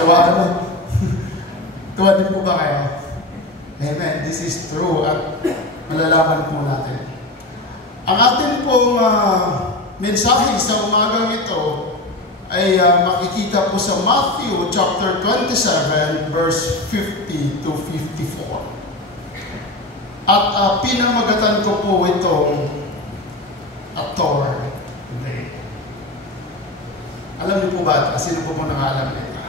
Tuwa mo. Tuwa din po ba kayo? Amen. This is true at malalaman po natin. Ang atin pong mensahe sa umagang ito ay makikita po sa Matthew chapter 27 verse 50 to 54. At pinamagatan ko po itong aktor. Alam niyo po ba? Sino po nakaalam nito?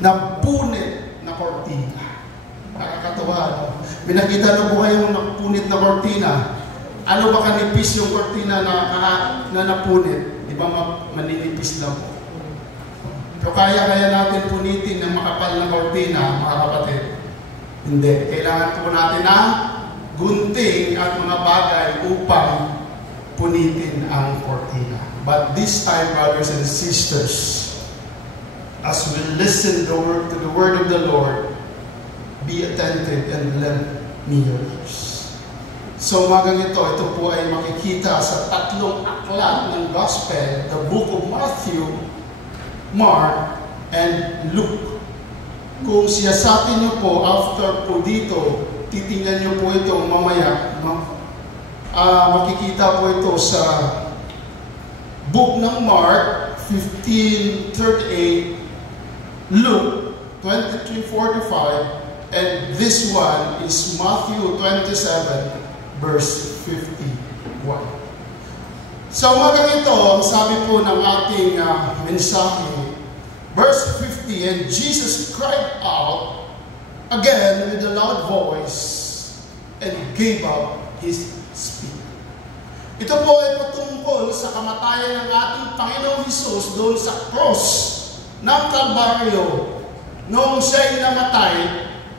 Napunit na kortina. Nakakatawa, no? May nakita na po kayong napunit na kortina. Ano ba kanipis yung kortina na napunit? Di ba maninipis lang po? Pero kaya natin punitin ng makapal na kortina, mga kapatid? Hindi. Kailangan po natin ng gunting at mga bagay upang punitin ang kortina. But this time, brothers and sisters, as we listen to the word of the Lord, be attentive and lend me your ears. So umagang ito po ay makikita sa tatlong aklat ng Gospel, the book of Matthew, Mark, and Luke. Kung siyasapin niyo po, after po dito, titingnan niyo po ito mamaya, makikita po ito sa book ng Mark 15:38, Luke 23:45, and this one is Matthew 27 verse 51. Sa umagang ito, ang sabi po ng ating mensahe, verse 50, and Jesus cried out again with a loud voice and gave up his spirit. Ito po ay patungkol sa kamatayan ng ating Panginoong Hesus doon sa cross ng Kalbaryo noong siya'y namatay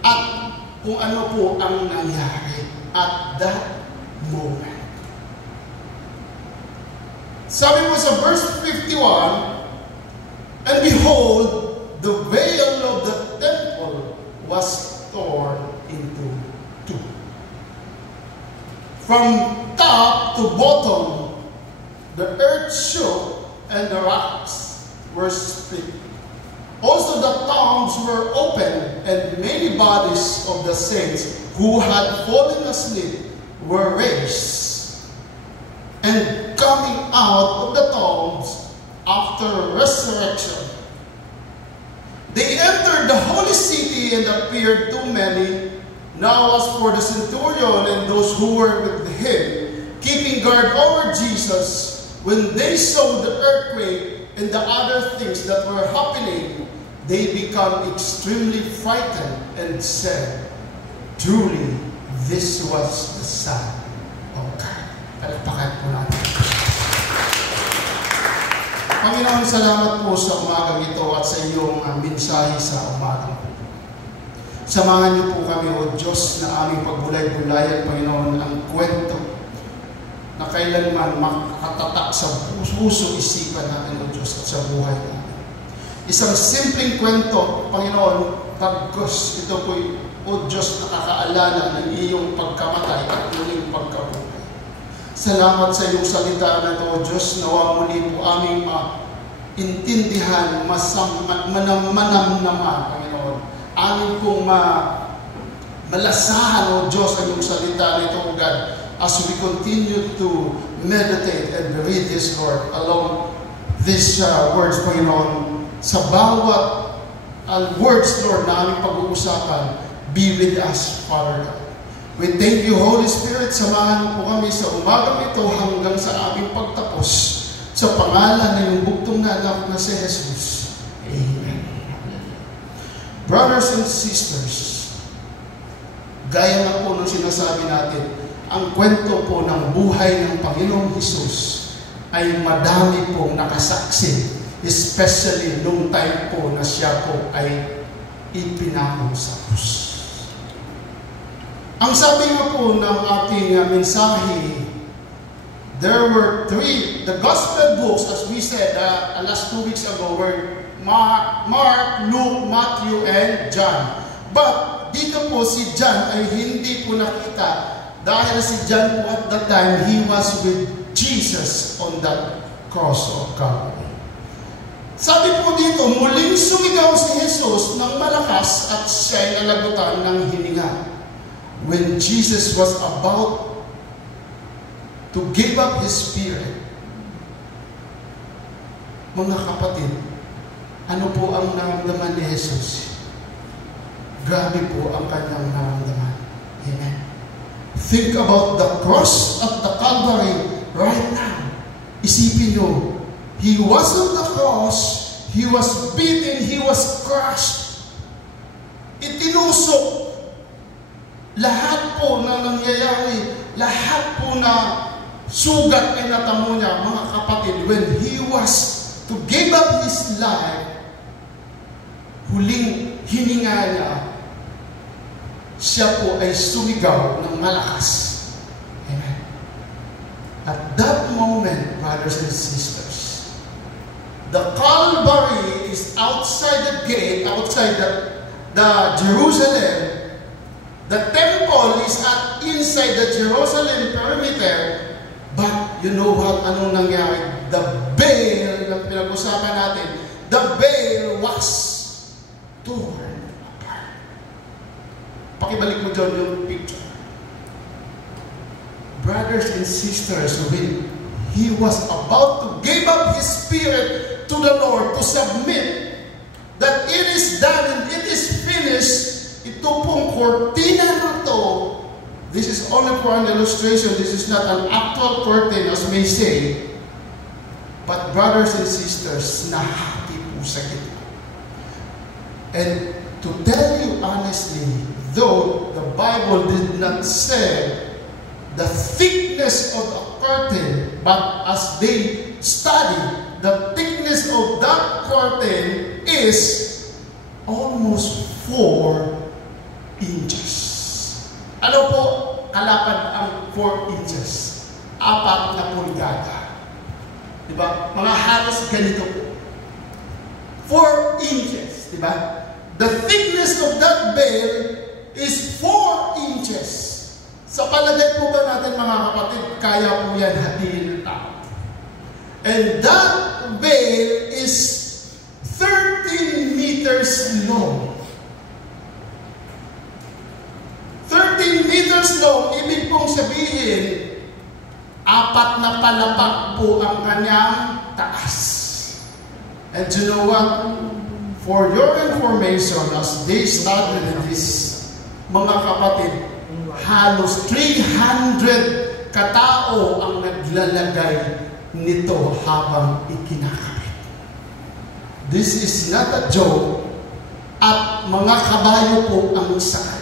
at kung ano po ang nangyari at that moment. Sabi po sa verse 51, and behold, the veil of the temple was torn into two. From top to bottom, the earth shook and the rocks were split. Also the tombs were opened, and many bodies of the saints who had fallen asleep were raised. And coming out of the tombs after resurrection, they entered the holy city and appeared to many. Now as for the centurion and those who were with him, keeping guard over Jesus, when they saw the earthquake and the other things that were happening, they became extremely frightened and said, truly, this was the Son of God. Palakpakan po natin. Panginoon, salamat po sa umagang ito at sa iyong mensahe sa umagang po. Samahan niyo po kami, O Diyos, na aming pagbulay-bulayan, Panginoon, ang kwento na kailanman makatatak sa puso isipan natin, O Diyos, at sa buhay natin. Isang simpleng kwento, Panginoon, tagkos, ito po'y, O Diyos, nakakaalala ng iyong pagkamatay at muling pagkabuhay. Salamat sa iyong salita na ito, O Diyos, nawa muli po aming maintindihan, manamnaman, Panginoon. Amin pong malasahan, O Diyos, ang iyong salita na ito, O God, as we continue to meditate and read this, Lord, along these words, Panginoon, sa bawat words, Lord, na aming pag-uusapan, be with us, Father God. We thank you, Holy Spirit, samahan po kami sa umagang ito hanggang sa aming pagtapos sa pangalan ng iyong buktong na anak na si Jesus. Amen. Brothers and sisters, gaya na po ng sinasabi natin, ang kwento po ng buhay ng Panginoong Hesus ay madami pong nakasaksi, especially nung time po na siya po ay ipinako sa krus. Ang sabi nga po ng ating mensahe, there were three, the Gospel books, as we said last 2 weeks ago, were Mark, Luke, Matthew, and John. But dito po si John ay hindi po nakita dahil si John po at that time, he was with Jesus on that cross of Calvary. Sabi po dito, Nung muling sumigaw si Jesus ng malakas at siya'y nalagutan ng hininga. When Jesus was about to give up His spirit, mga kapatid, ano po ang naramdaman ni Jesus? Grabe po ang kanyang naramdaman. Amen. Think about the cross at the Calvary right now. Isipin nyo, He was on the cross, He was beaten, He was crushed. Itinusok. Lahat po na nangyayari, lahat po na sugat ay natamo niya, mga kapatid, when He was to give up His life, huling hininga niya, siya po ay sumigaw ng malakas. Amen. At that moment, brothers and sisters, the Calvary is outside the gate, outside the Jerusalem. The temple is inside the Jerusalem perimeter. But you know what? Anong nangyari? The veil na pinag-usapan natin, the veil was torn apart. Pakibalik mo dyan yung picture. Brothers and sisters, when He was about to give up His spirit to the Lord, to submit that it is done and it is finished, ito pong kortina na to, this is only for an illustration, this is not an actual curtain as may say, but brothers and sisters, nahati po sa gitna. And to tell you honestly, though the Bible did not say the thickness of the curtain, but as they study, the thickness of that curtain is almost 4 inches. Ano po kalapad ang 4 inches? 4 na pulgada. Diba? Mga halos ganito po. 4 inches. Diba? The thickness of that veil is 4 inches. Sa palagay po ba natin, mga kapatid, kaya po yan hatiin ng tao. And that veil is 13 meters long. 13 meters long, ibig pong sabihin, 4 na palapag po ang kanyang taas. And you know what? For your information, as they studied this, mga kapatid, halos 300 katao ang naglalagay nito habang ikinakabit. This is not a joke, at mga kabayo po ang sakay.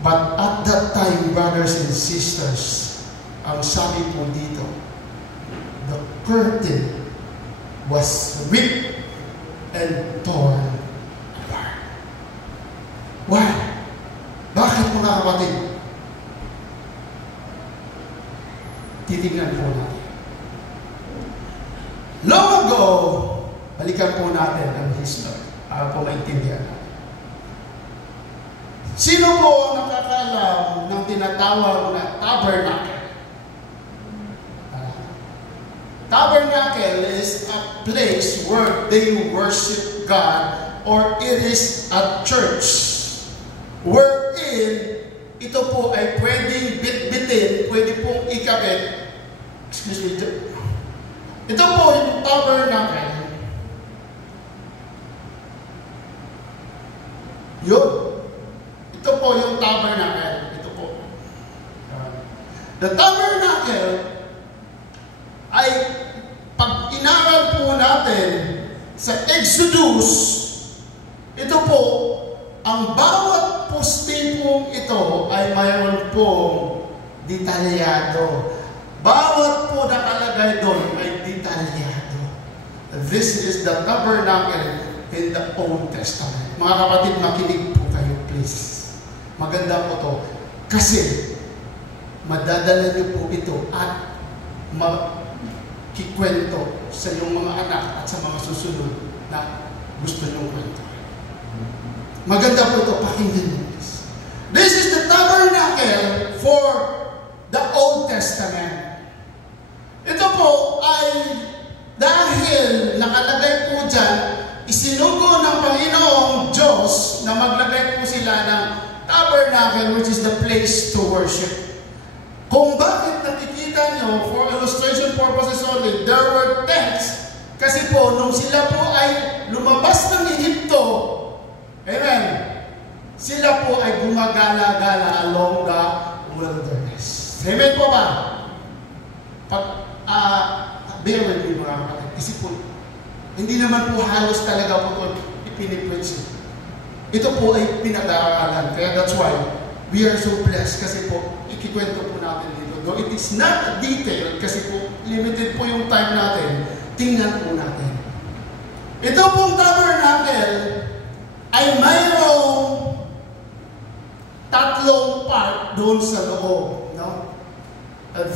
But at that time, brothers and sisters, ang sabi po dito, the curtain was ripped and torn apart. Why? Bakit, mga kapatid? Titignan po natin. Long ago, balikan po natin ang history para po maintindihan natin. Sino po ang nakakaalam ng tinatawag na tabernacle? Tabernacle is a place where they worship God, or it is a church wherein ito po ay pwedeng bitbitin, pwede pong ikabit. Excuse me. Ito po yung tabernacle. Yun. Ito po yung tabernacle. Ito po. The tabernacle ay pag inaral po natin sa Exodus, ito po, ang bawat poste pong ito ay mayroon pong detalyado. Bawat po nakalagay doon ay detalyado. This is the tabernacle in the Old Testament. Mga kapatid, makinig po kayo, please. Maganda po to. Kasi, madadala niyo po ito at makikwento sa iyong mga anak at sa mga susunod na gusto niyong kwento. Maganda po ito. Pakinggan niyo. This is the tabernacle for the Old Testament. Ito po ay dahil nakalagay po dyan isinugo ng Panginoong Diyos na maglagay po sila ng tabernacle, which is the place to worship. Kung bakit nakikita nyo, for illustration purposes only, there were tents, kasi po, nung sila po ay lumabas ng Egypto, amen, sila po ay gumagala-gala along the wilderness. Amen po ba? Bear with me mga kapatid, kasi po, hindi naman po halos talaga po ito ipinipreach. Ito po ay pinag-aaralan. Kaya that's why we are so blessed kasi po ikikwento po natin dito. Though it is not a detail kasi po limited po yung time natin, tingnan po natin. Ito pong tabernacle ay mayroong tatlong part doon sa loob. No?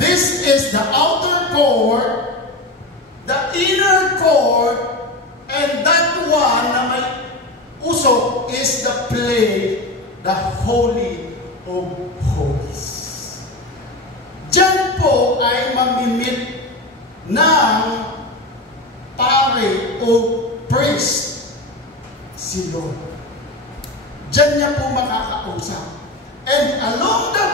This is the outer court, the inner court, and that one na may usok is the place, the Holy of Holies. Diyan po ay mamimit ng pare o priest si Lord. Diyan niya po makakausap. And along the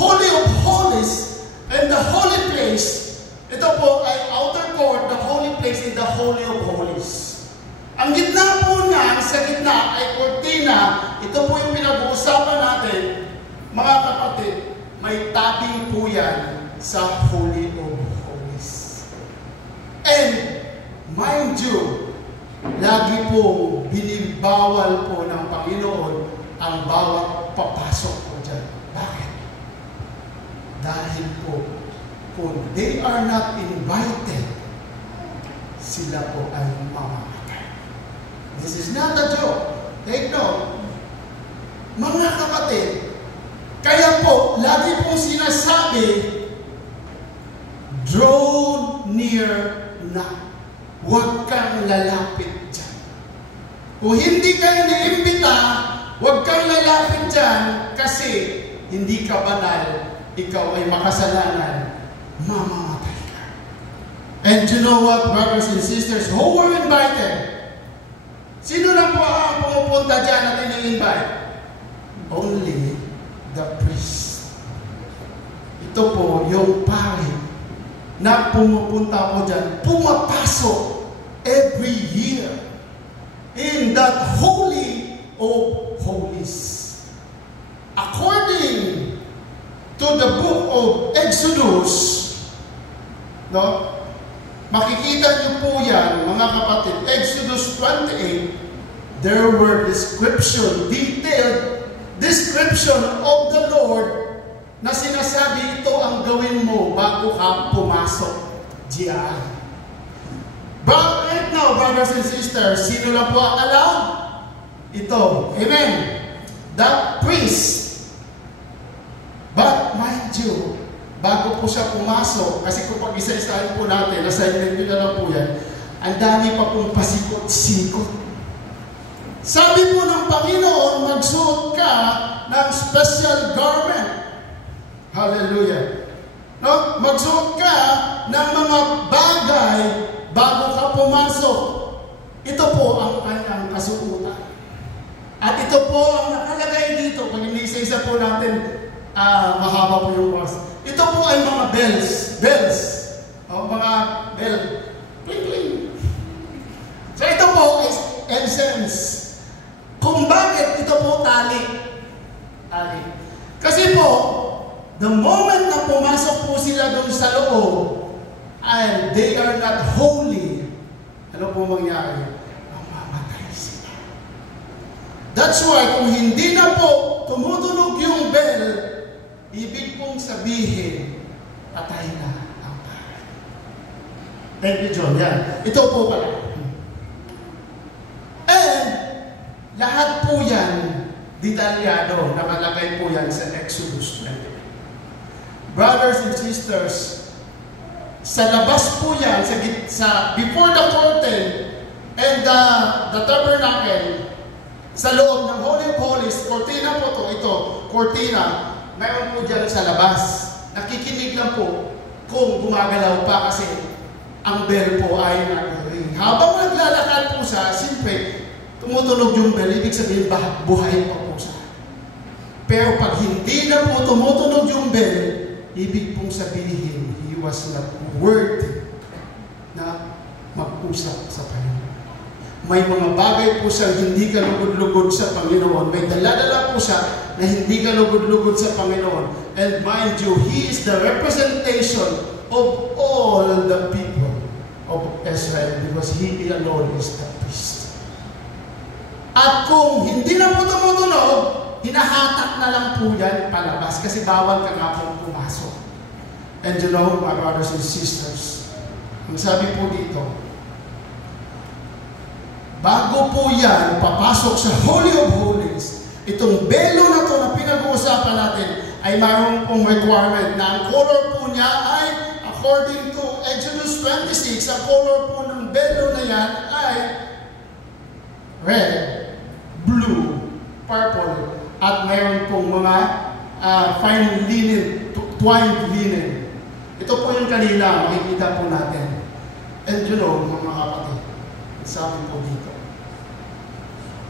Holy of Holies and the Holy Place, ito po ay outer court, the holy place is the Holy of Holies. Ang gitna po niya, sa gitna ay kortina. Ito po yung pinag-uusapan natin, mga kapatid, may tabing po yan sa Holy of Holies. And, mind you, lagi po binibawal po ng Panginoon ang bawat papasok po dyan. Bakit? Dahil po, kung they are not invited, sila po ay mamamatay. This is not a joke. Take note. Mga kapatid, kaya po, lagi pong sinasabi, draw near na. Huwag kang lalapit dyan. Kung hindi kayo niimbita, huwag kang lalapit dyan kasi hindi ka banal, ikaw ay makasalanan, mamamatay ka. And you know what, brothers and sisters, who were invited? Sino lang po ang pumupunta dyan at ini-invite? Only the priest. Ito po yung pare na pumupunta po dyan, pumapasok every year in that Holy of Holies. According to the book of Exodus, no? Makikita niyo po yan, mga kapatid, Exodus 28, there were detailed description of the Lord na sinasabi ito ang gawin mo bago ka pumasok diyan. But right now, brothers and sisters, sino lang po ang allowed? Ito. Amen. The priest. But mind you, bago po siya pumasok, kasi kung pag-isa-isahin po natin, assignment nyo na lang po yan, ang dami pa pong pasikot-sikot. Sabi po ng Panginoon, magsuot ka ng special garment. Hallelujah. No? Magsuot ka ng mga bagay bago ka pumasok. Ito po ang kanyang kasuotan. At ito po ang nakalagay dito. Pag inisa-isa po natin, mahaba po yung verse. Ito po ay mga bells. O mga bell. Pling, pling. So ito po is incense. Kung bakit ito po tali. Kasi po, the moment na pumasok po sila doon sa loob, and they are not holy, ano po mangyari? Mamamatay sila. That's why, kung hindi na po tumutunog yung bell, ibig pong sabihin, patay na ang pare. Thank you, John. Yan. Ito po pala. And, lahat po yan, detalyado, nakalagay po yan sa Exodus 20. Brothers and sisters, sa labas po yan, before the curtain and the tabernacle, sa loob ng Holy of Holies, cortina po ito, cortina, mayroon po dyan sa labas. Nakikinig lang po kung gumagalaw pa kasi ang bell po ay nag-ring. Habang naglalakad po siya, tumutunog yung bell, ibig sabihin buhay pa po siya. Pero pag hindi na po tumutunog yung bell, ibig pong sabihin, he was not worthy na mag-usap sa Panginoon. May mga bagay po siya hindi kalugod-lugod sa Panginoon. May dala-dala po siya na hindi kalugod-lugod sa Panginoon. And mind you, he is the representation of all the people of Israel because he alone is the priest. At kung hindi na po tumutunog, hinahatak na lang po yan palabas kasi bawal ka nga pong pumasok. And you know, my brothers and sisters, ang sabi po dito, bago po yan papasok sa Holy of Holies, itong belo na to na pinag-uusapan natin ay mayroon pong requirement na ang color po niya ay according to Exodus 26, ang color po ng belo na yan ay red, blue, purple, at mayroon pong mga fine linen, twined linen. Ito po yung kanila, makikita po natin. And you know, mga kapatid, sabi po dito,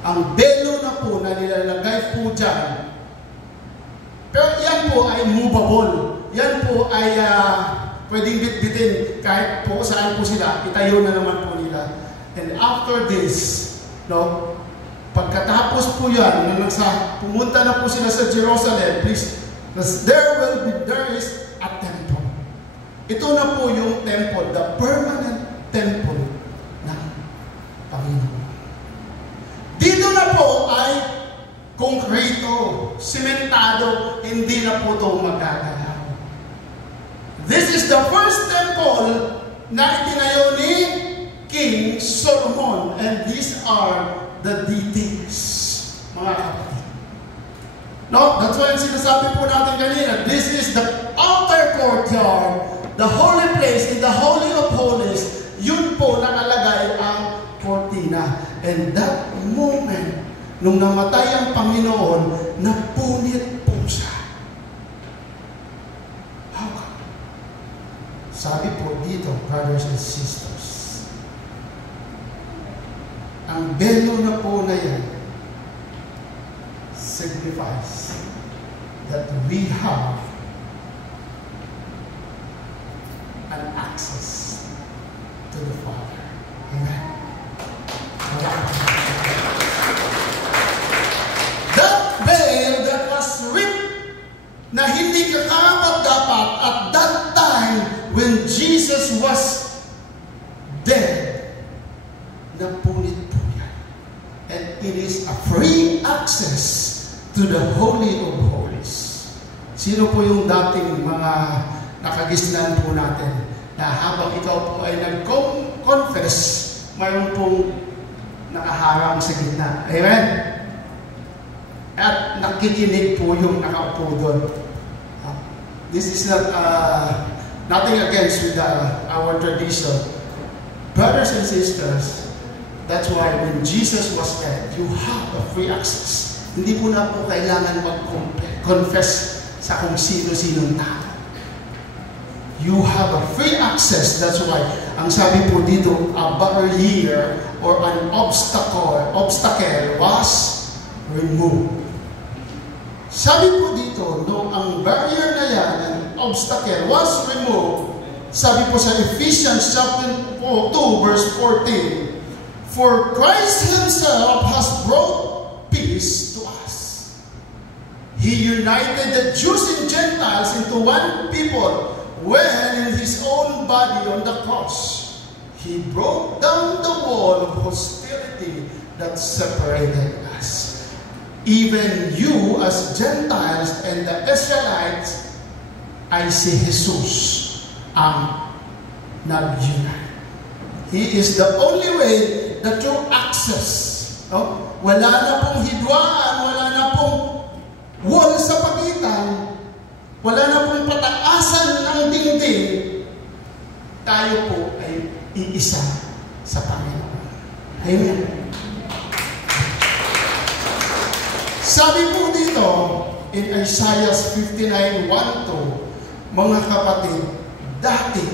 ang belo na po na nilalagay po dyan, pero yan po ay movable. Yan po ay pwedeng bitbitin kahit po saan po sila, itayo na naman po nila. And after this, no, pagkatapos po yan, pumunta na po sila sa Jerusalem, please, there is a temple. Ito na po yung temple, the permanent temple ng Panginoon. Dito na po ay konkreto, simentado, hindi na po ito magagalaw. This is the first temple na itinayo ni King Solomon, and these are the details, mga kapatid. No, that's why sinasabi po natin kanina, this is the outer courtyard, the holy place, in the Holy of Holies, yun po nakalagay ang kortina. And that moment, nung namatay ang Panginoon, napunit po siya. How come? Sabi po dito, brothers and sisters, ang belo na po na yan signifies that we have an access to the Father. Amen? That veil that was ripped na hindi kakarapat-dapat at that time when Jesus was dead, napunit po yan. And it is a free access to the Holy of Holies. Sino po yung dating mga nakagisnan po natin na habang ikaw po ay nag-confess, mayroon pong nakaharang sa gitna. Amen? At nakikinig po yung nakaupo doon. This is not nothing against with our tradition. Brothers and sisters, that's why when Jesus was dead, you have a free access. Hindi po na po kailangan mag-confess sa kung sino-sinong tao. You have a free access. That's why, ang sabi po dito, a barrier or an obstacle was removed. Sabi po dito, no, ang barrier na yan, an obstacle was removed, sabi po sa Ephesians chapter 2, verse 14, for Christ Himself has brought peace to us. He united the Jews and Gentiles into one people when in His own body on the cross, He broke down the wall of hostility that separated us. Even you as Gentiles and the Israelites, ay si Jesus ang nag-unite. He is the only way, the true access. No? Wala na pong hidwaan, wala na pong wall sa pagitan, wala na pong pataasan ng dingding. Tayo po ay iisa sa Panginoon. Amen. Sabi po dito, in Isaiah 59:1-2, mga kapatid, dati,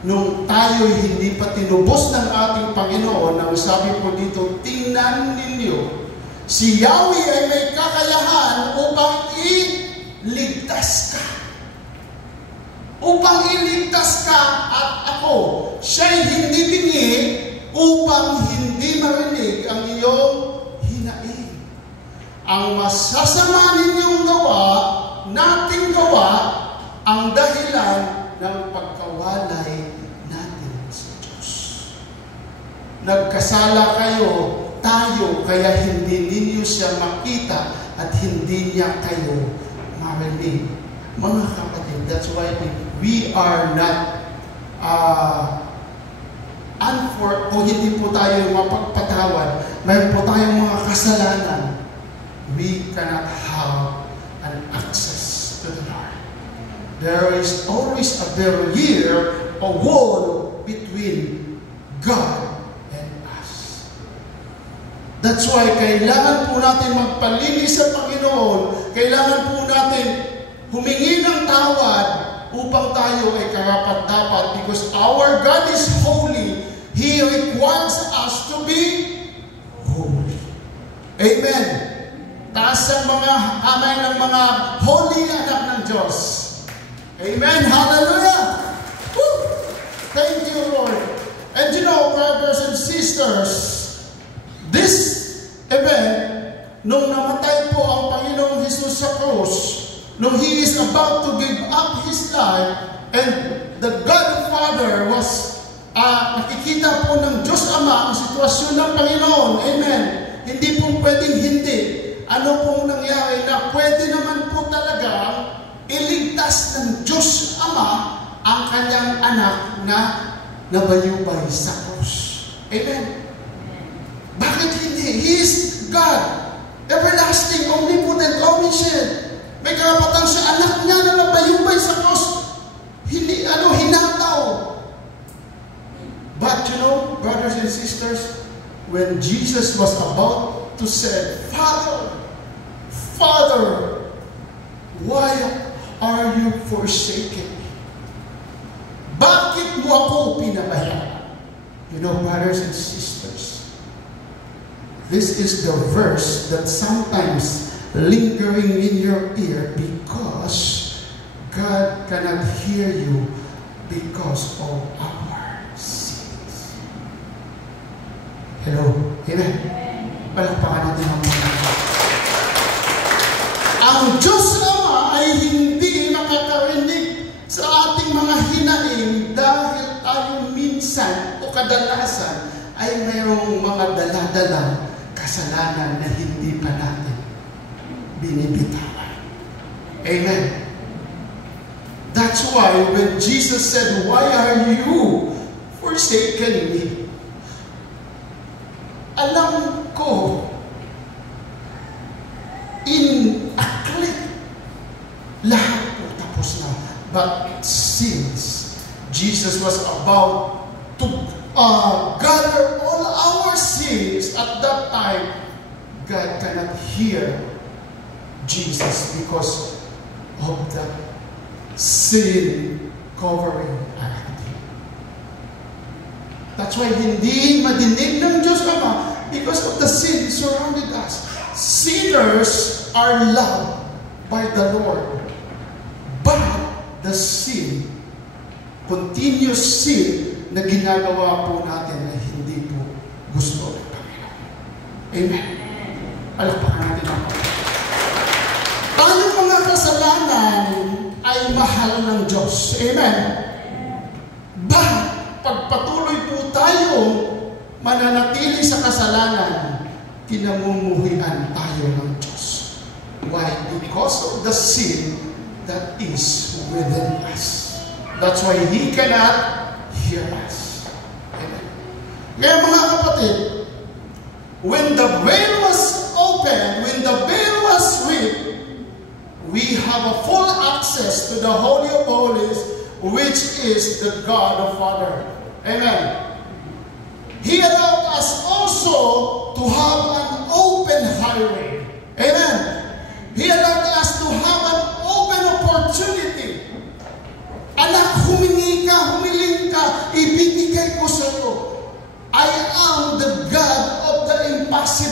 nung tayo'y hindi pa tinubos ng ating Panginoon, ang sabi po dito, tingnan ninyo, si Yahweh ay may kakayahan upang iligtas ka. Upang iligtas ka at ako. Siya'y hindi bingi upang hindi marinig ang iyong hinaing. Ang masasama ninyong gawa, nating gawa, ang dahilan ng pagkawalay natin sa Diyos. Nagkasala tayo, kaya hindi ninyo siya makita at hindi niya kayo marinig. Mga kapatid, that's why we are not kung hindi po tayo mapagpatawad, mayroon po tayong mga kasalanan, we cannot have an access to the Lord. There is always a barrier, a wall between God and us. That's why kailangan po natin magpalinis sa Panginoon. Kailangan po natin humingi ng tawad upang tayo ay karapat-dapat, because our God is holy. He requires us to be holy. Amen. Taas ang mga kamay ng mga holy anak ng Diyos. Amen. Hallelujah. Woo! Thank you, Lord. And you know, brothers and sisters, this event, nung namatay po ang Panginoong Jesus sa krus, nung He is about to give up His life, and the God the Father was nakikita po ng Diyos Ama ang sitwasyon ng Panginoon. Amen. Hindi po pwedeng hindi. Ano pong nangyari na pwede naman po talaga iligtas ng Diyos Ama ang kanyang anak na nabayubay sa krus. Amen. Bakit hindi? He is God, everlasting, omnipotent, omniscient. May karapatan siya, anak niya na nabayubay sa krus. Hinataw. But you know, brothers and sisters, when Jesus was about to say, Father, why are you forsaken me? Bakit mo ako pinabayaan? You know, brothers and sisters, this is the verse that sometimes lingering in your ear because God cannot hear you because of our sins. Hello? Amen? Palakpakan natin ang mga. Ang Diyos Ama ay hindi makakarinig sa ating mga hinaing dahil tayo minsan o kadalasan ay mayroong mga daladalang kasalanan na hindi pa natin binibitawan. Amen. That's why when Jesus said, why are you forsaken me? Alam ko, in a click, lahat po tapos na. But since Jesus was about to gather all our sins at that time, God cannot hear Jesus because of the sin covering identity. That's why hindi madinig ng Diyos Ama because of the sin surrounded us. Sinners are loved by the Lord, but the sin, continuous sin na ginagawa po natin na hindi po gusto ng Panginoon. Amen. Palakpakan natin ang Panginoon. Tayong mga kasalanan ay mahal ng Diyos. Amen. But, pagpatuloy po tayo mananatili sa kasalanan, kinamumuhian tayo ng Diyos. Why? Because of the sin that is within us. That's why He cannot hear us. Amen. Kaya mga kapatid, when the veil was opened, when the veil was ripped, we have a full access to the Holy of Holies, which is the God the Father. Amen. He allowed us also to have an open highway. Amen. He allowed us to have an open opportunity. Anak, humingi ka, humiling ka,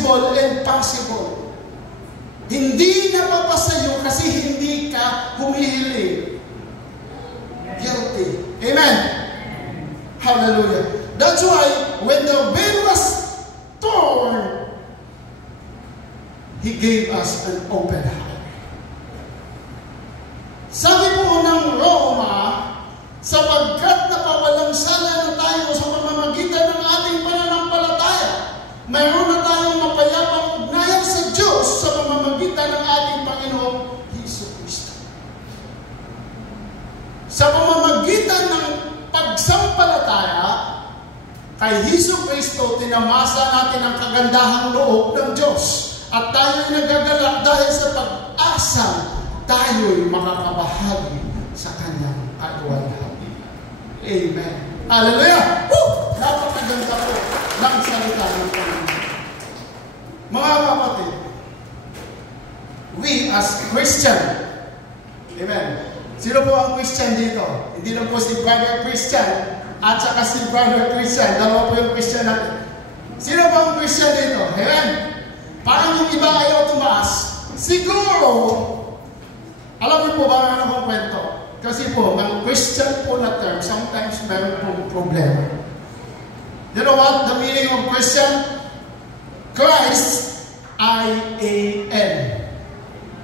impossible and possible. Hindi napapasayo kasi hindi ka humihiling. Guilty. Amen? Hallelujah. That's why, when the veil was torn, He gave us an open heart. Sabi po ng Roma, sapagkat napawalang sala na tayo sa pamamagitan ng ating pananampalataya, mayroon na tayong mapayapang ugnayan sa Diyos sa pamamagitan ng ating Panginoong Hesus-Kristo. Sa pamamagitan ng pagsampalataya kay Hesus-Kristo, tinamasa natin ang kagandahang loob ng Diyos. At tayo'y nagagalak dahil sa pag-asang tayo'y makakabahagi sa Kanyang kaluwalhati. Amen. Hallelujah! Woo! Napakaganda po ng salita ng Panginoon. Mga kapatid, we as Christian, amen. Sino po ang Christian dito? Hindi lang po si Brother Christian at saka si Brother Christian. Dalawa po yung Christian natin. Sino po ang Christian dito? Amen. Parang yung iba ayaw tumaas. Siguro, alam niyo po ba ano kong kwento? Kasi po, ang Christian po na term, sometimes meron pong problema. You know what? The meaning of Christian? Christ, I-A-N.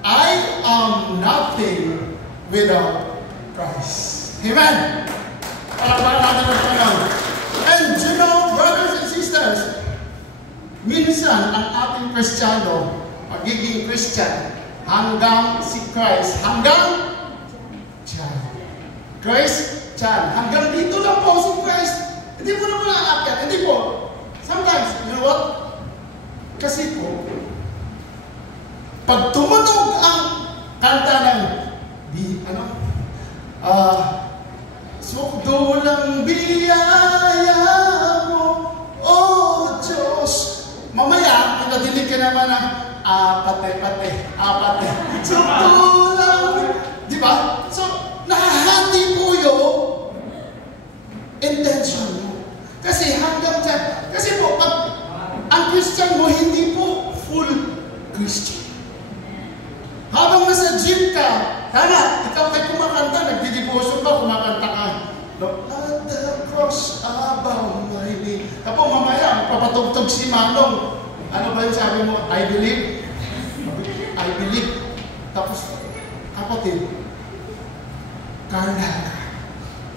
I am nothing without Christ. Amen? Palakpakan natin ang Panginoon. And you know, brothers and sisters, minsan, ang ating Kristiyano, magiging Christian, hanggang si Christ, hanggang Diyan. Christ, Diyan. Hanggang dito lang po si Christ. Hindi po naman aakyat. Hindi po. Sometimes, you know what? Kasi po, pag tumunog ang kanta ng, sukdo lang biyaya mo, O Diyos. Mamaya, nagadinig ka naman ng apate. So, di ba? So, nahahati po yung intention mo. Kasi hanggang dyan, kasi po, pag ang Christian mo, hindi po full Christian. Habang nasa gym ka, tama, ikaw kayo kumakanta, nagdidevotion ba, kumakanta ka. Look at the cross above my knee. Tapos mamaya, papatugtog si Manong. Ano ba yung sabi mo? I believe. I believe. Tapos, kapatid, carnal ka.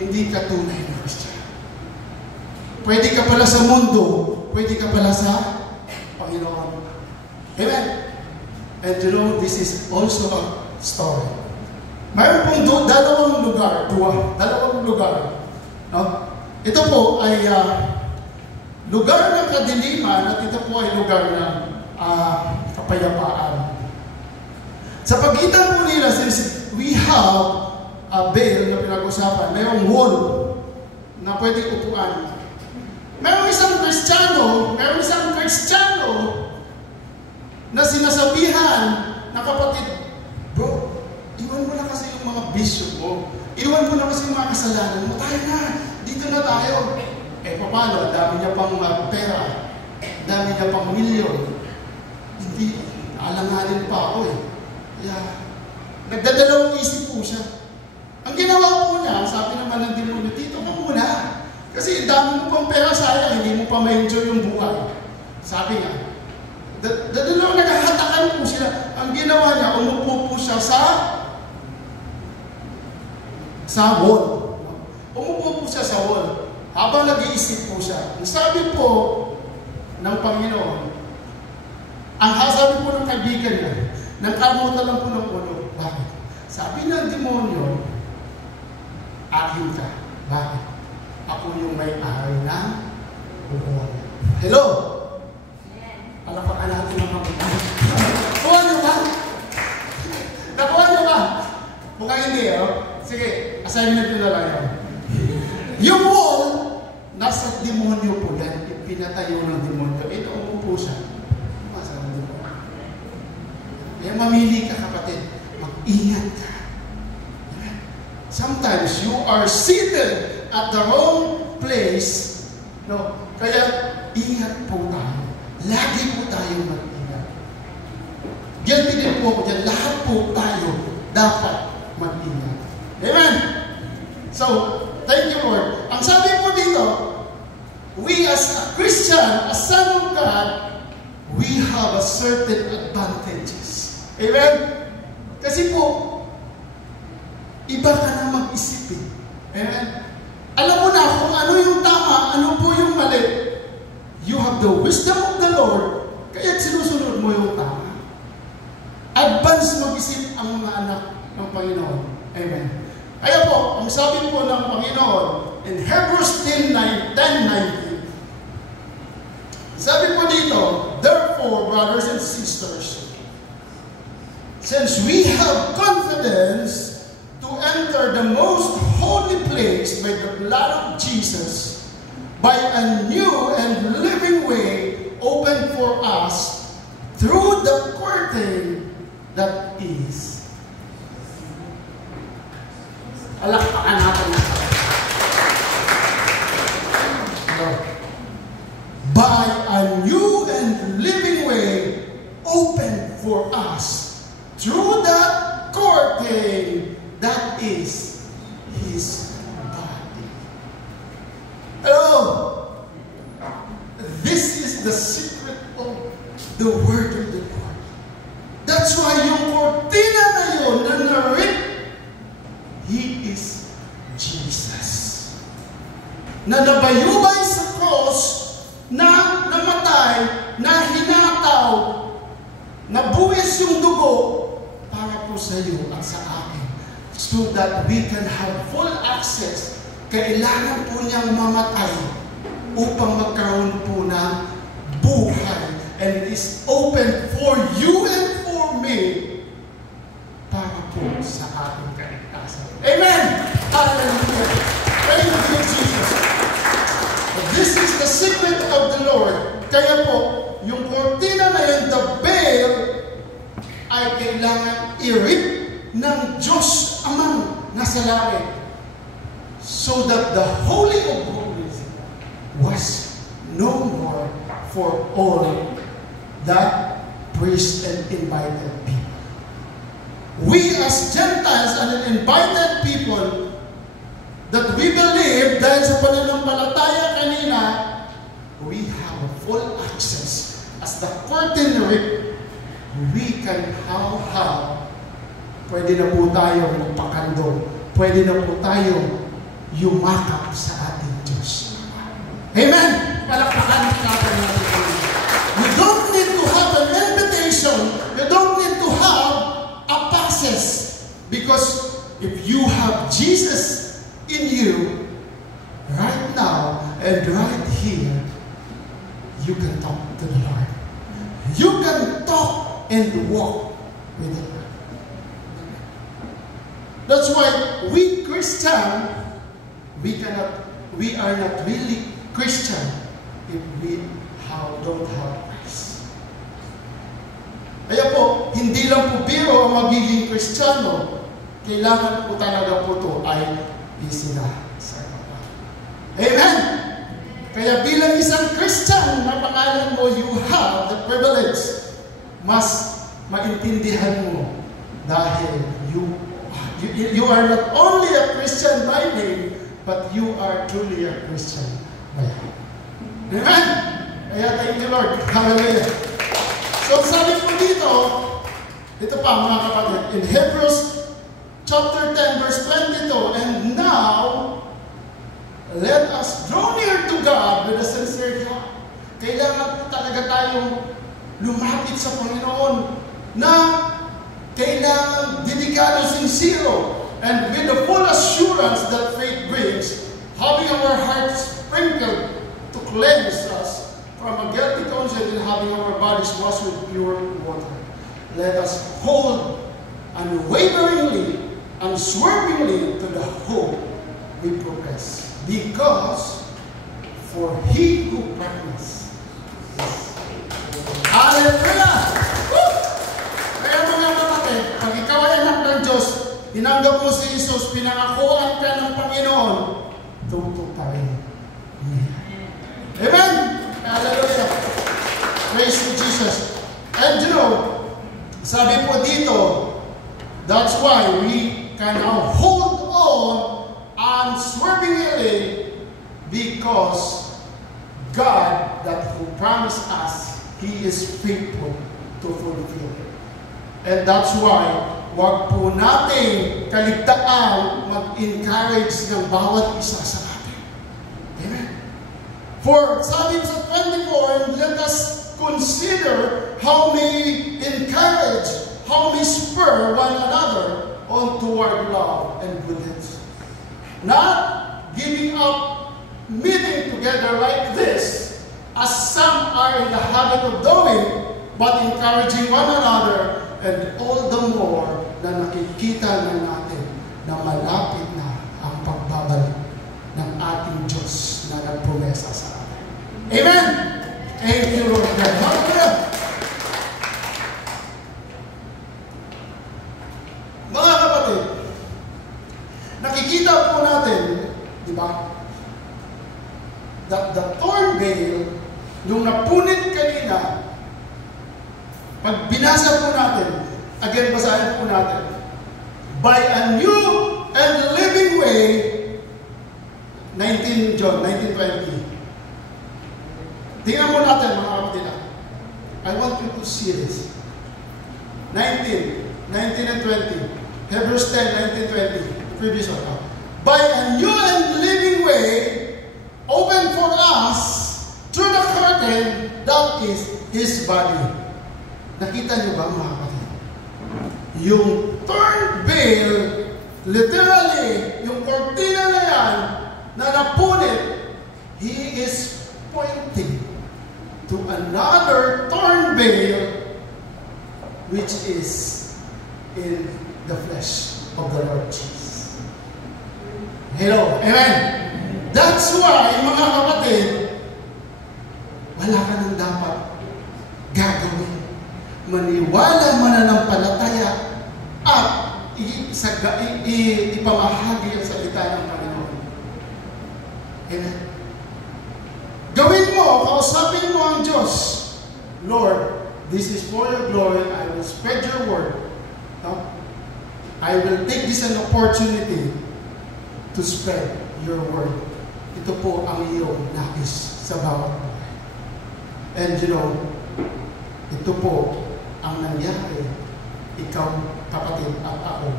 Hindi ka tunay na Christian. Pwede ka pala sa mundo. Pwede ka pala sa Panginoon. Amen. And you know, this is also a story. Mayroon pong dalawang lugar. No? Ito po ay lugar ng kadiliman at ito po ay lugar ng kapayapaan. Sa pagitan po nila, since we have a veil na pinag-usapan, mayroong wall na pwede upuan. Mayroong isang Kristiyano na sinasabihan na kapatid, bro, iwan mo na kasi yung mga bisyo mo. Iwan mo na kasi yung mga kasalanan mo. Tayo na, dito na tayo. Eh, paano? Dami niya pang pera. Dami niya pang milyon. Hindi, alanganin pa ako eh. Kaya, nagdadalawang isip po siya. Ang ginawa po niya, sabi naman ng demonyo, dito ka muna. Kasi dami mo pang pera, sayang, hindi mo pa ma-enjoy yung buhay. Sabi nga, dadalawang naghahatakan po sila. Ang ginawa niya, umupo po siya sa wall. Umupo po siya sa wall. Habang nag-iisip po siya. Ang sabi po ng Panginoon, ang sabi po ng kaibigan niya, nagkamutan lang po ng ulo. Bakit? Sabi ng demonyo, akin ka. Bakit? Ako yung may-ari ng buhon. Hello? Palapakan natin ang mga Nakuha niyo ba? Nakuha niyo ba? Mukhang hindi, Sige, assignment nyo na lang yan. Yung wall, nasa demonyo po yan. Pinatayo ng demonyo. Ito, umupo siya. Masa ng demonyo. Kaya mamili ka, kapatid. Mag-ingat ka. Sometimes you are seated at the wrong place. No? Kaya, ingat po tayo. lagi po tayong mag-ingat. Guilty din po ako dyan. Lahat po tayo dapat mag-ingat. Amen? So, thank you, Lord. Ang sabi po dito, we as a Christian, a son of God, we have a certain advantages. Amen? Kasi po, iba ka na mag-isip eh. Amen? Alam mo na kung ano yung tama, ano po yung mali. You have the wisdom of the Lord, kaya sinusunod mo yung tama. Advance mag-isip ang mga anak ng Panginoon. Amen. Kaya po, ang sabi po ng Panginoon, in Hebrews 10:19, sabi po dito, therefore, brothers and sisters, since we have confidence to enter the most holy place by the blood of Jesus, by a new and living way opened for us through the curtain that is. Alakpakan natin na. By a new and living way opened for us through the curtain that is His body. Hello! This is the secret of the word of the Lord. That's why yung kortina na yun na narip, He is Jesus. Na nabayubay sa cross, na namatay, na hinataw, na buwis yung dugo para po sa iyo at sa akin. So that we can have full access. Kailangan po niyang mamatay upang magkaroon po ng buhay. And it is open for you and for me para po sa ating kaligtasan. Amen! Hallelujah! Thank you, Jesus! This is the secret of the Lord. Kaya po, yung kortina na yun, the veil, ay kailangan i-rip ng Diyos Amang nasa langit. So that the Holy of Holies was no more for all that priests and invited people. We as Gentiles and invited people that we believe dahil sa pananampalataya kanina, we have full access. As the curtain rip, we can have pwede na po tayong magpakandong. Pwede na po tayong yumakap sa ating Diyos. Amen! Palakpakan natin natin. You don't need to have an invitation. You don't need to have a passes. Because if you have Jesus in you, right now and right here, you can talk to the Lord. You can talk and walk with the Lord. That's why we Christian, we are not really Christian if we don't have Christ. Kaya po, hindi lang po biro ang magiging Kristiyano. Kailangan po talaga po ito ay isinasagawa. Amen! Kaya bilang isang Christian na pangalan mo, you have the privilege. Mas maintindihan mo dahil you are not only a Christian by name, but you are truly a Christian by heart. Amen? Kaya thank you, Lord. Hallelujah. So sabi po dito pa mga kapatid, in Hebrews chapter 10 verse 22, and now, let us draw near to God with a sincere heart. Kailangan po talaga tayong lumapit sa Panginoon na kailangan dedikado, sincero, and with the full assurance that faith brings, having our hearts sprinkled to cleanse us from a guilty conscience and having our bodies washed with pure water. Let us hold unwaveringly, unswervingly to the hope we profess. Because for He who promised is. Hallelujah! Woo! Kaya mga kapatid, pag ikaw ay anak ng Diyos, tinanggap mo si Jesus, pinangakuan ka ng Panginoon, tutuparin niya. Amen! Hallelujah! Praise to Jesus. And you know, sabi po dito, that's why we can now hold on unswervingly because God that who promised us, He is faithful to fulfill. And that's why wag po natin kaligtaan mag-encourage ng bawat isa sa atin. Amen. For sabi sa 24, let us consider how we encourage, how we spur one another on toward love and goodness. Not giving up meeting together like this, as some are in the habit of doing, but encouraging one another, and all the more na nakikita na natin na malapit na ang pagbabalik ng ating Diyos na nagpromesa sa atin. Amen! Thank you, Lord God. Hallelujah! Mga kapatid, nakikita po natin, di ba, that the thorn veil, nung napunit kanina, pag binasa po natin, again, basahin po natin, by a new and living way, 19 John, 19:20. Tingnan mo natin, mga kapatid. I want you to see this. 19 and 20. Hebrews 10, 19, 20. Previous one. By a new and living way, open for us through the curtain that is His body. Nakita niyo ba, mga kapatid? Yung thorn veil, literally, yung kortina na yan, na napunit, He is pointing to another thorn veil, which is in the flesh of the Lord Jesus. Hello, amen? That's why, mga kapatid, wala ka nang dapat gagawin. Maniwala, mananampalataya, at ipamahagi ang salita ng Panginoon. Amen? Gawin mo, kausapin mo ang Diyos. Lord, this is for your glory. I will spread your word. No? I will take this an opportunity to spread your word. Ito po ang iyong nais sa bawat buhay. And you know, ito po ang nangyari. Ikaw, kapatid, at ako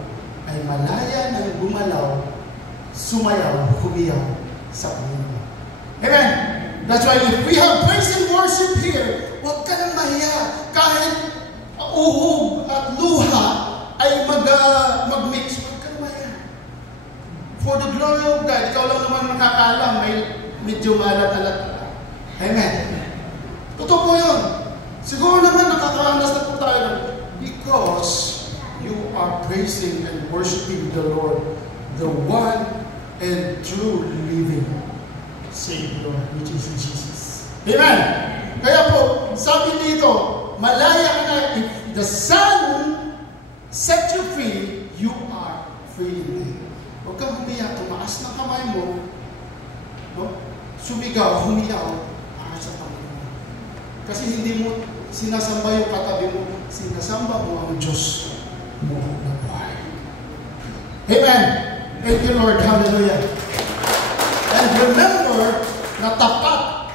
ay malaya ng gumalaw, sumayaw, humiyaw sa Panginoon. Amen! That's why if we have praise and worship here, huwag ka nang mahiya. Kahit uhog at luha ay mag-mix, huwag ka nang mahiya. For the glory of God, ikaw lang naman nakakaalam, may medyo malat-alat. Amen. Totoo po yun. Siguro naman nakakaranas na po tayo because you are praising and worshiping the Lord, the one and true living Savior, which is Jesus. Amen! Kaya po, sabi dito, malaya ka na, if the Son set you free, you are free indeed. Huwag kang humiyak, tumaas ng kamay mo, no? Sumigaw, humiyaw, para sa Panginoon. Kasi hindi mo sinasamba yung katabi mo, sinasamba mo ang Diyos mo na buhay. Amen! Thank you, Lord. Hallelujah. And remember na tapat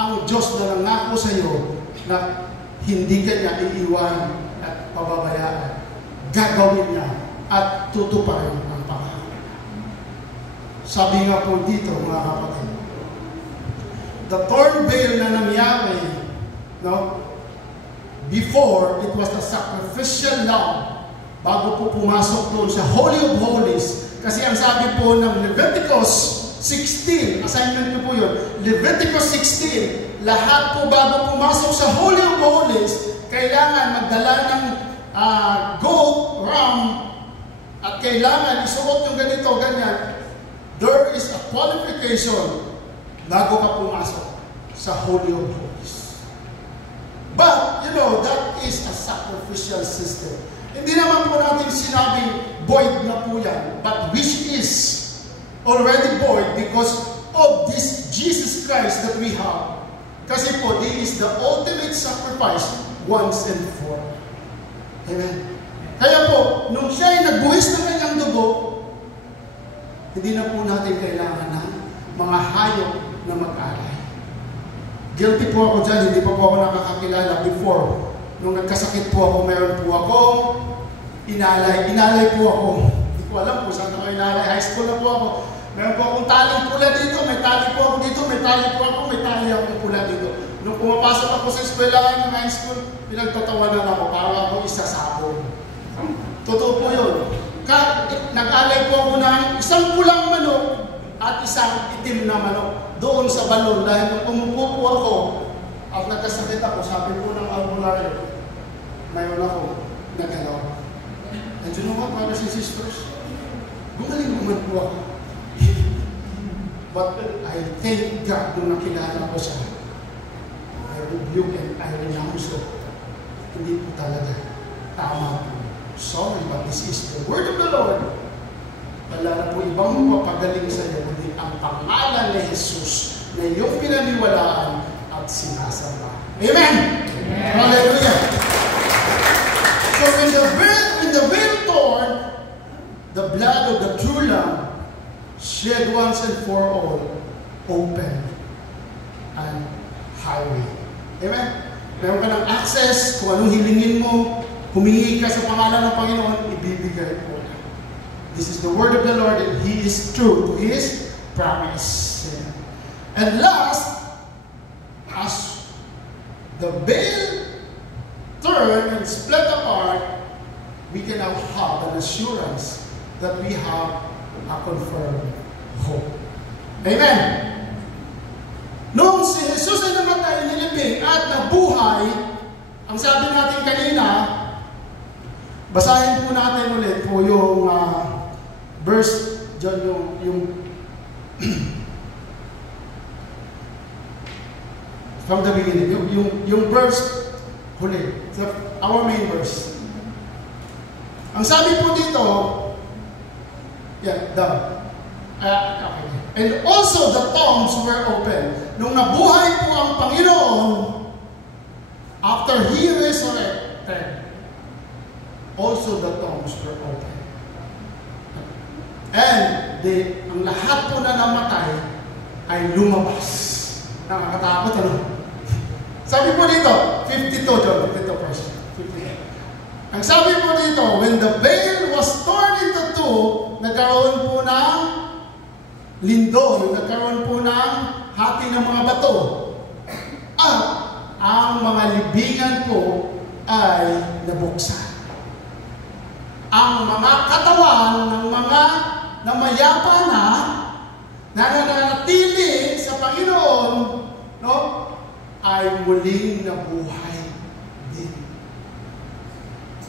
ang Diyos na nangako sa iyo na hindi ka niya iiwan at pababayaan. Gagawin niya at tutuparin ang pangako. Sabi nga po dito, mga kapatid, the thorn veil na nangyari, no, before, it was the sacrificial lamb bago po pumasok doon sa Holy of Holies. Kasi ang sabi po ng Leviticus 16, assignment niyo po yun, Leviticus 16, lahat po bago pumasok sa Holy of Holies, kailangan magdala ng goat, ram, at kailangan isuot yung ganito, ganyan. There is a qualification bago ka pumasok sa Holy of Holies. But, you know, that is a sacrificial system. Hindi naman po natin sinabing void na po yan, but which is already void because of this Jesus Christ that we have. Kasi po, this is the ultimate complete sacrifice once and for all. Amen. Kaya po, nung siya ay nagbuhis ng kanyang dugo, hindi na po natin kailangan ng mga hayop na mag-alay. Guilty po ako dyan, hindi pa po ako nakakakilala before. Nung nagkasakit po ako, mayroon po ako inalay po ako. Hindi ko alam po saan ako inalay. High school na po ako. Meron po akong taling pula dito, may tali po ako dito, may tali po ako, may tali akong pula dito. Nung pumapasok ako sa eskwelahan ng high school, pinagtatawanan ako, para ako isasabong. Totoo po yun. Nag-alay po ako ng isang pulang manok at isang itim na manok doon sa balon. Dahil nung umupo po ako at nagkasakit ako, sabi po ng albularyo, mayroon ako nagalaw. And you know what, brothers and sisters? Gumaling naman po ako. But I thank God nung nakilala ko siya. I rebuke and I renounce it. Hindi po talaga tama po. Sorry, but this is the word of the Lord. Wala na po ibang mapagaling sa iyo, kundi ang pangalan ni Jesus na iyong pinaniwalaan at sinasamba. Amen! Amen. Hallelujah! So when the veil torn, the blood of the true Lamb shed once and for all, open and highway. Amen? Meron ka ng access, kung anong hilingin mo, humingi ka sa pangalan ng Panginoon, ibibigay po. This is the word of the Lord, and He is true to His promise. And last, as the veil turned and split apart, we can now have an assurance that we have a confirmed hope. Amen! Noong si Jesus ay namatay, nilibing at nabuhay, ang sabi natin kanina, basahin po natin ulit po yung verse dyan, yung from the beginning, yung verse huli, our main verse. Ang sabi po dito, okay. And also the tombs were open. Nung nabuhay po ang Panginoon, after He resurrected, also the tombs were open. And ang lahat po na namatay ay lumabas. Nakakatakot, ano? Sabi po dito, 52 John, 52 verse. 52. Ang sabi po dito, when the veil was torn into two, nagkaroon po ng lindol, nagkaroon po ng hati ng mga bato. At ang mga libingan po ay nabuksan. Ang mga katawan ng mga namayapa na nananatili sa Panginoon, no, ay muling nabuhay din.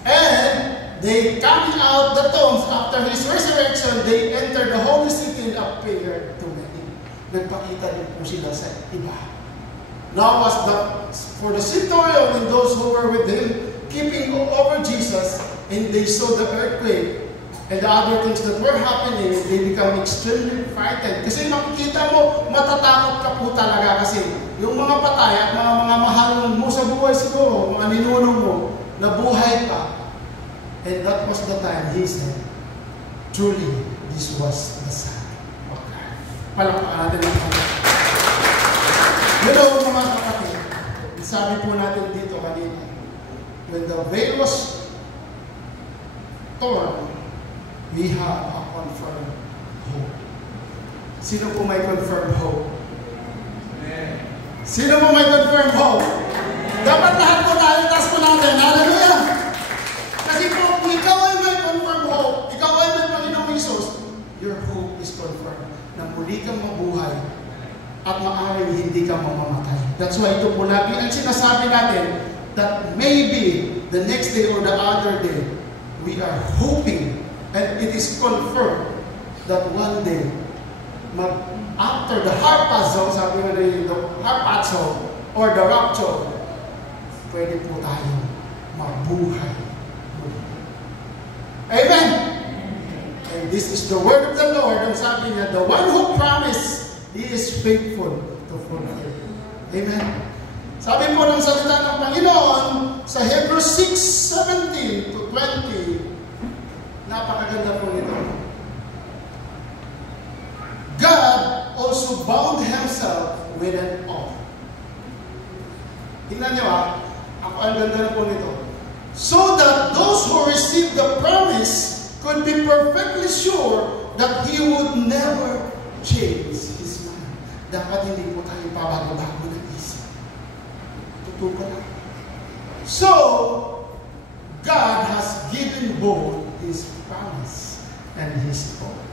And they coming out the tombs after His resurrection, they entered the holy city and appeared to many. Nagpakita din po sila sa iba. Now was for the centurion and those who were with him, keeping over Jesus, and they saw the earthquake and the other things that were happening, they become extremely frightened. Kasi makikita mo, matatakot ka po talaga kasi yung mga patay at mga mahal mo sa buhay siguro, mga ninunong mo, nabuhay pa. And that was the time He said, truly, this was the Son of God. Palakpakan natin ang Panginoon. You know, mga kapatid, sabi po natin dito kanina, when the veil was torn, we have a confirmed hope. Sino po may confirmed hope? Sino po may confirmed hope? Dapat lahat po tayo, taas po natin. Hallelujah! Kasi kung ikaw ay may confirmed hope, ikaw ay may Panginoong Jesus, your hope is confirmed na muli kang mabuhay at maaaring hindi ka mamamatay. That's why ito po lagi ang sinasabi natin that maybe the next day or the other day, we are hoping and it is confirmed that one day, after the harpazo, sabi nga rin, the harpazo or the rapture, pwede po tayo mabuhay. Amen! And this is the word of the Lord. Ang sabi niya, the one who promised, He is faithful to fulfill. Amen. Sabi po ng salita ng Sa Hebrews 6:17 to 20, napakaganda po nito. God also bound himself with an oath. Tingnan niyo ang ganda po nito. So that those who receive the promise could be perfectly sure that He would never change His mind. Dapat hindi po tayo pabago-bago ng isip. Totoo ka lang. So, God has given both His promise and His oath.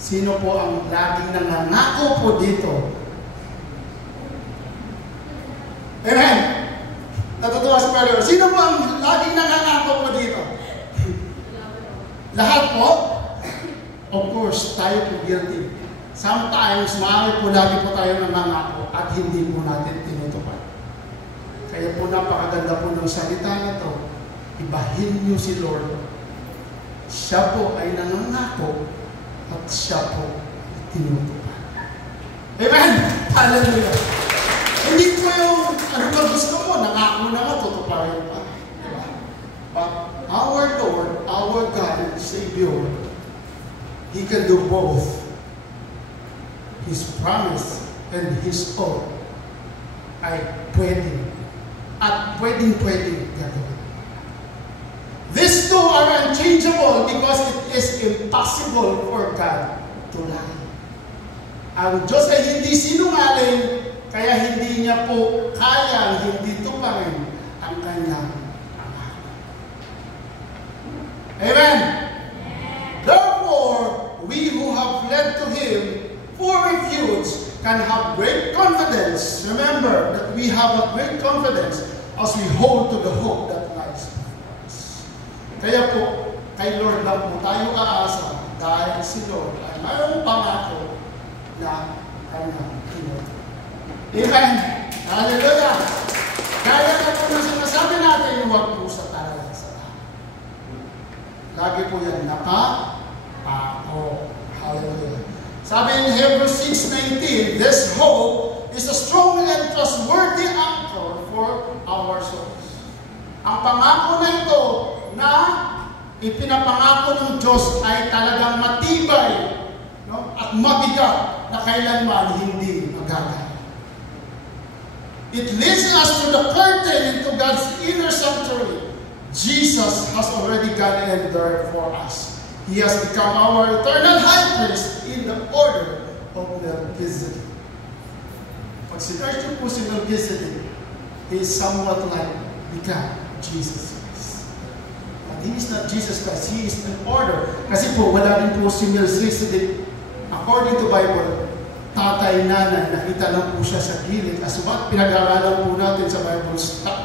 Sino po ang laging nangangako po dito? Amen! Natutuwa si Brother. Sino po ang laging nangangako po dito? Lahat po? Of course, tayo po guilty. Sometimes, maaari po lagi po tayo nangangako at hindi po natin tinutupad. Kaya po napakaganda po ng salita na to. Ibahin niyo si Lord. Siya po ay nangangako at siya po tinutupad. Amen! Hallelujah! Hindi po yung ano ba gusto mo, nangako na nga, tutuparin pa. Diba? But our Lord, our God and Savior, He can do both. His promise and His oath ay pwede. At pwedeng-pwedeng gagawin. These two are unchangeable because it is impossible for God to lie. Ang Diyos ay hindi sinungaling, kaya hindi niya po kayang hindi tuparin ang kanyang pangako. Amen? Therefore, we who have fled to Him for refuge can have great confidence. Remember that we have a great confidence as we hold to the hope that lies before us. Kaya po, kay Lord lang po tayo aasa dahil si Lord ay mayroong pangako na kanyang tinutupad. Amen! Hallelujah! Kaya na po na sinasabi natin, huwag po sa talaga sa tao. Lagi po yan, nakapako. Hallelujah! Sabi in Hebrews 6:19, this hope is a strong and trustworthy anchor for our souls. Ang pangako na ito na ipinapangako ng Diyos ay talagang matibay, no? At mabigat na kailanman hindi magagaya. It leads us to the curtain into God's inner sanctuary. Jesus has already gone in there for us. He has become our eternal high priest in the order of Melchizedek. Pag sinerge po si Melchizedek, he is somewhat like God, Jesus Christ. But he is not Jesus Christ, he is an order. Kasi po, wala din po si Melchizedek. According to Bible, tatay, nanay, nakita lang po siya sa gilid. As what pinag-aaralan po natin sa Bible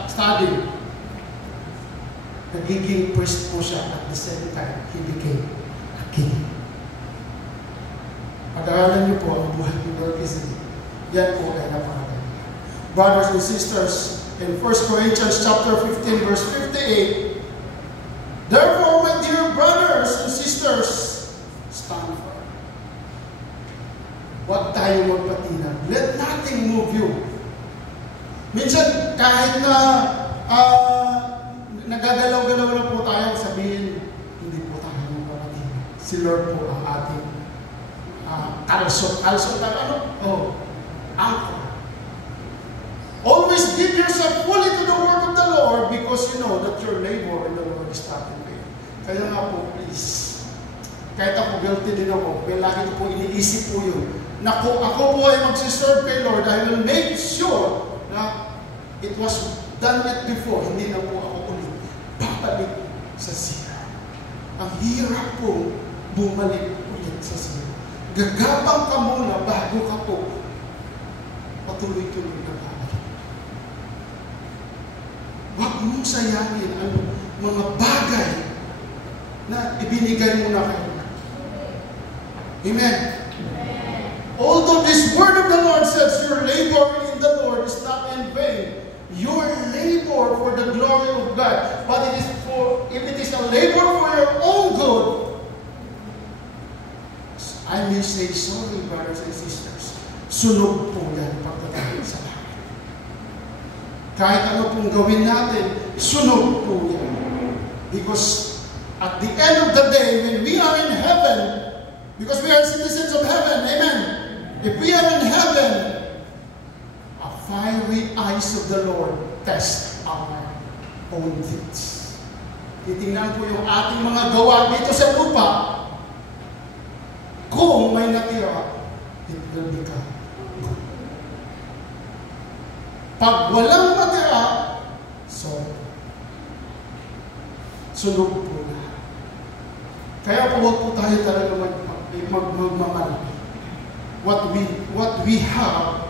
study, nagiging priest po siya at the same time, he became a king. Pag-aaralan niyo po ang buhay ni Melchizedek. Yan po ay napakaganda. Brothers and sisters, in 1 Corinthians chapter 15, verse 58, therefore, my dear brothers and sisters, stand firm. Huwag tayo magpatinag. Let nothing move you. Minsan, kahit na nagagalaw-galaw na po tayo, sabihin, hindi po tayo magpapatinag. Si Lord po ang ating kalsot. Kalsot na ano? Anchor. Always give yourself fully to the work of the Lord because you know that your labor in the Lord is not in vain. Kaya nga po, please. Kahit ako, guilty din ako. Kaya lagi ko po iniisip po yun. Na kung ako po ay magsiserve kay Lord, I will make sure na it was done it before. Hindi na po ako ulit babalik sa sira. Ang hirap po bumalik ulit sa sira. Gagabang ka muna bago ka po patuloy-tuloy na babalik. Huwag mong sayangin ang mga bagay na ibinigay mo na kayo. Amen. Although this word of the Lord says your labor in the Lord is not in vain, your labor for the glory of God, but it is if it is a labor for your own good, I may say sorry, brothers and sisters. Sunog po yan pagdating sa langit. Kahit ano pong gawin natin, sunog po yan. Because at the end of the day, when we are in heaven, because we are citizens of heaven, amen? If we are in heaven, a fiery eyes of the Lord test our own deeds. Titingnan po yung ating mga gawa dito sa lupa. Kung may natira, it will become good. Pag walang natira, sunog po na. Kaya po huwag po tayo talaga magmamalaki. What we have,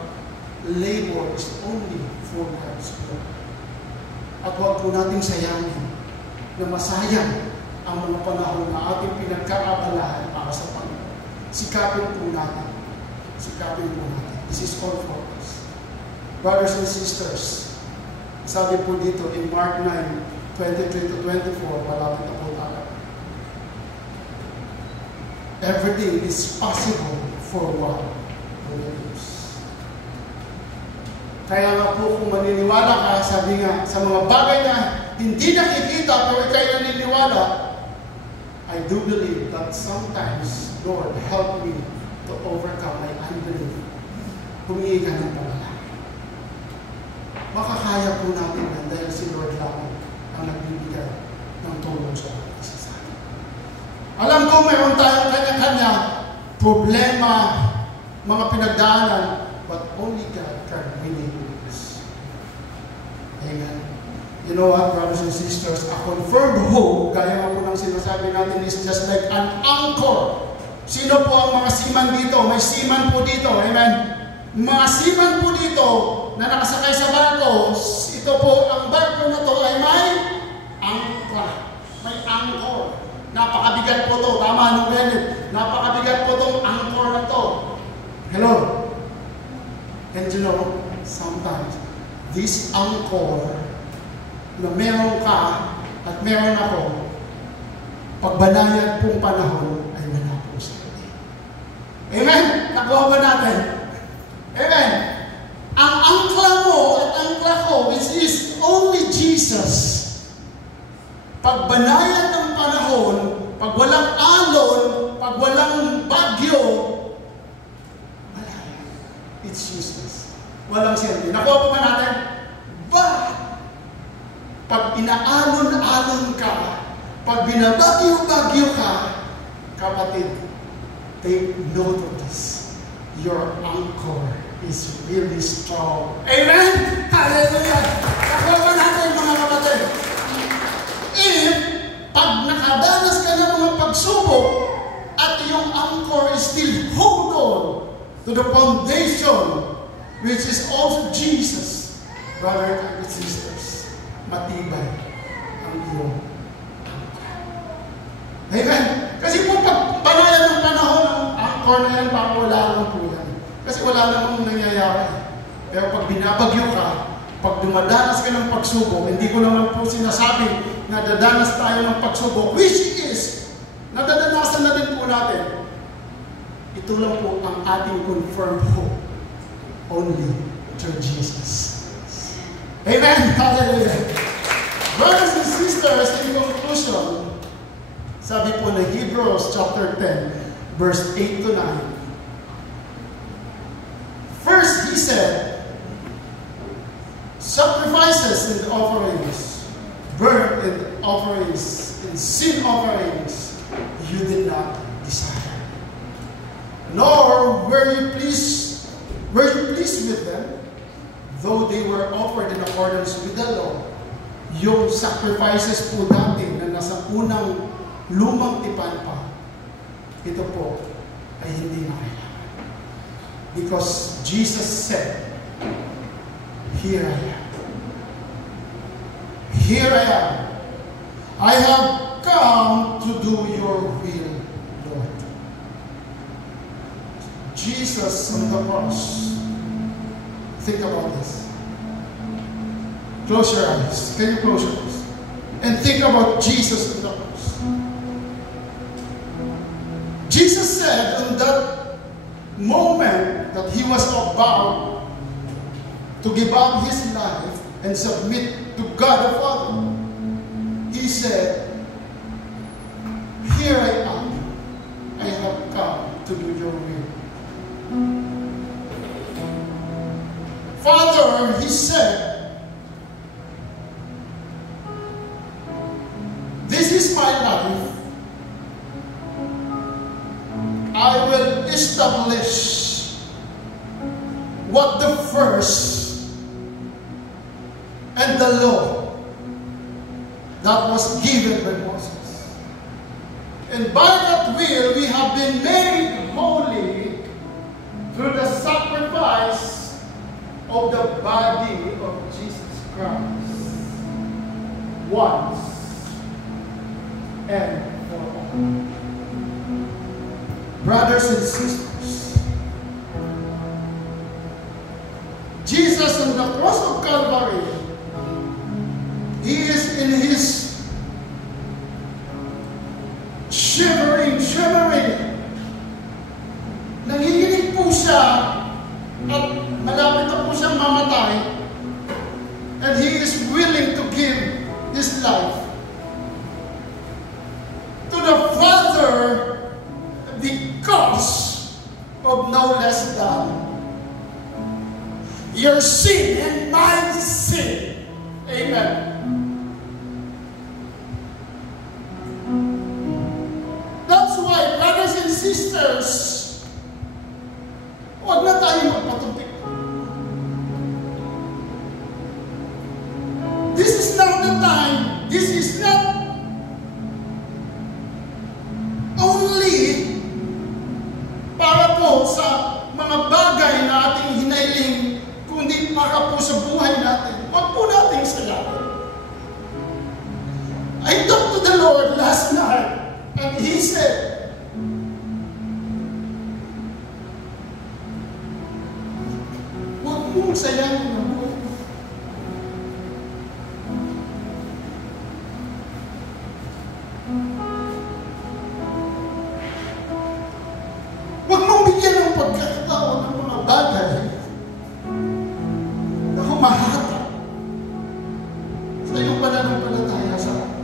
labor is only for God's glory. At huwag po nating sayangin na masayang ang mga panahon na ating pinagkakabalahan para sa Panginoon. Sikapin po natin. This is all for us. Brothers and sisters, sabi po dito in Mark 9:23-24, malapit na po tayo. Everything is possible for one who believes. Kaya nga po kung maniniwala ka, sabi nga, sa mga bagay na hindi nakikita pero ikay naniniwala, I do believe that sometimes, Lord, help me to overcome my unbelief. Humingi ka ng panalangin. Makakaya po natin yan dahil si Lord lang ang nagbibigay ng tulong sa ating isa. Alam ko mayroon tayong kanya-kanya problema, mga pinagdaanan, but only God can relieve us. Amen. You know what, brothers and sisters, a confirmed hope, gaya nga po ng sinasabi natin, is just like an anchor. Sino po ang mga seaman dito? May seaman po dito. Amen. Mga seaman po dito na nakasakay sa barko, ito po, ang barko na to ay may angkor. May angkor. Napakabigat po to. Tama nung Bennett. Napakabigat po tong angkor na to. Hello? And you know, sometimes, this angkor na meron ka at meron ako, pagbanayan pong panahon ay wala po sa atin. Amen? Nakuha ba natin? Amen? Ang angkla mo at angkla ko, which is only Jesus, pagbanayan ng panahon, pag walang alon, pag walang bagyo, wala. It's useless. Walang silbi. Nakuha pa ba natin? But, pag inaalon-alon ka, pag binabagyo-bagyo ka, kapatid, take note of this. Your anchor is really strong. Amen? Hallelujah! Nakuha ba natin, mga kapatid? If, pag nakadanas ka ng mga pagsubok, at yung anchor is still hold on to the foundation, which is also Jesus, brother and sisters, matibay ang iyong anchor. Amen? Kasi po pag banayan ng panahon, ang anchor na yan, wala lang po yan. Kasi wala namang nangyayari. Pero pag binabagyo ka, pag dumadanas ka ng pagsubok, hindi ko naman po sinasabi na dadanas tayo ng pagsubok, which is, nadadanasan na din po natin. Ito lang po ang ating confirmed hope. Only through Jesus. Amen? Hallelujah! Brothers and sisters, in conclusion, sabi po na Hebrews chapter 10, verse 8 to 9. First, he said, sacrifices and offerings, burnt and offerings, and sin offerings, you did not desire. Nor were you pleased with them, though they were offered in accordance with the law. Yung sacrifices po dati na nasa unang lumang tipan pa, ito po ay hindi na kailangan. Because Jesus said, here I am. Here I am. I have come to do your will, Lord. Jesus on the cross. Think about this. Close your eyes. Can you close your eyes? And think about Jesus on the cross. Jesus said on that moment that he was about to give up his life, and submit to God the Father. He said, "Here I am. I have come to do your will." Father, he said, "This is my life. I will establish what the first and the law that was given by Moses. And by that will, we have been made holy through the sacrifice of the body of Jesus Christ, once and for all." Brothers and sisters, Jesus on the cross of Calvary, he is in his shivering. Nanginginig po siya at malapit na po siyang mamatay, and he is willing to give his life to the Father because of no less than your sin and my sin. Amen. That's why, brothers and sisters, huwag na tayo magpatumpik. This is not the time. This is not only para po sa mga bagay na ating hinailing, kundi para po sa buhay natin. Huwag po natin salamat. I talked to the Lord last night, and He said, huwag mong sayangin ang buhay. Huwag mong bigyan ng pagkakataon ng mga bagay na humahata sa iyong pananampalataya sa akin.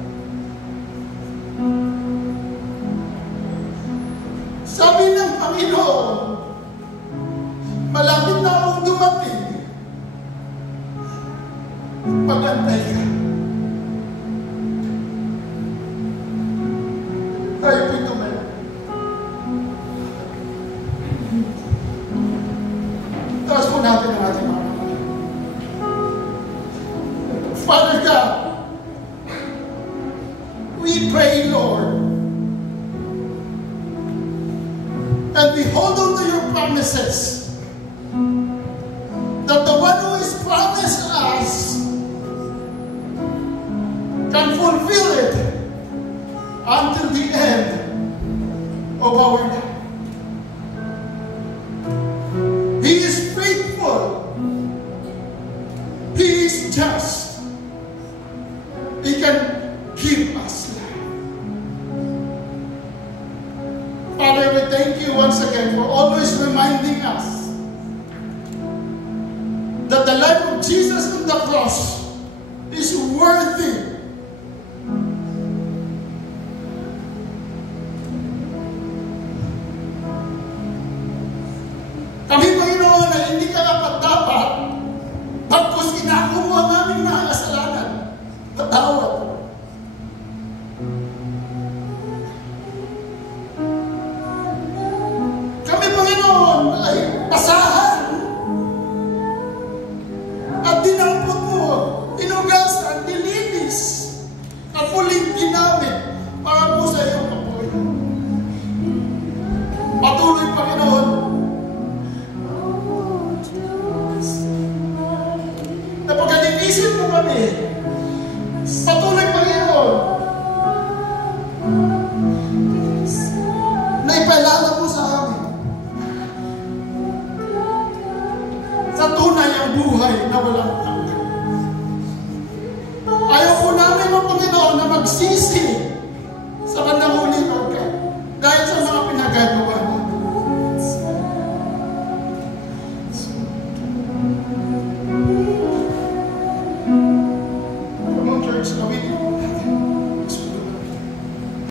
Sabi ng Panginoon, malapit na akong dumating, pag-antay ka. Tayo po'y tumayo. Taas po natin ang ating mga kamay. Father God, we pray, Lord, and we hold on to your promises, that the one who is promised us can fulfill it until the end of our life. He is faithful. He is just. He can give us life. Father, we thank you once again for always reminding us that the life of Jesus on the cross is worthy. Kami, Panginoon, na hindi ka dapat pagkus inako mo ang aming mga kasalanan. Patawad. Kami, Panginoon, ay basahan at dinampot mo, inugasan, nilinis, kapuling ginamit para po sa iyong kapulitan. Patuloy, Panginoon, na pagkalinisin mo kami, patuloy, Panginoon, na ipalala mo sa amin sa tunay ang buhay na walang hanggan. Ayaw po namin, Panginoon, na magsisi sa bandang